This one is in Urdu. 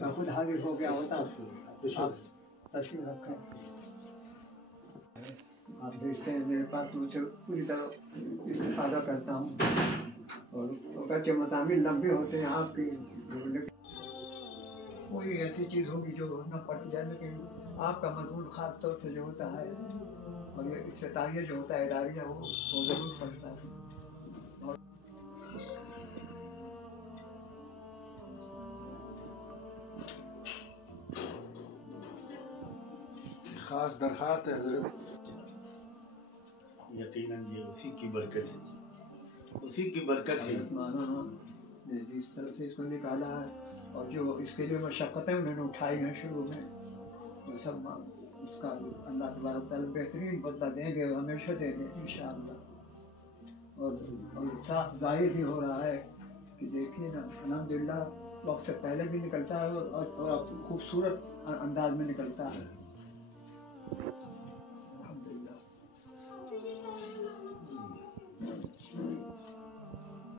میں خود حاضر ہو گیا ہوتا. آپ تشریف رکھیں. آپ بھیجتے ہیں میرے پاس، تو اسے پوری طرح استفادہ کرتا ہوں. اور اگرچہ مضامین لمبے ہوتے ہیں آپ کی، کوئی ایسی چیز ہوگی جو نہ پڑتی جائے، لیکن آپ کا مضمون خاص طور سے جو ہوتا ہے اور یہ افتتاحیہ جو ہوتا ہے اداریہ، وہ ضرور پڑھتا ہے. خاص درخواست ہے حضرت. یقیناً یہ اسی کی برکت ہے، اسی کی برکت ہے. مولانا نے جس طرح سے اس کو نکالا ہے اور جو اس کے لیے مشقتیں انہوں نے اٹھائی ہیں شروع میں، وہ سب اس کا اللہ تبارک تعالیٰ بہترین بدلہ دیں گے، اور ہمیشہ دیں گے انشاءاللہ. اور صاف ظاہر بھی ہو رہا ہے کہ دیکھیے نا، الحمدللہ وقت سے پہلے بھی نکلتا ہے اور خوبصورت انداز میں نکلتا ہے.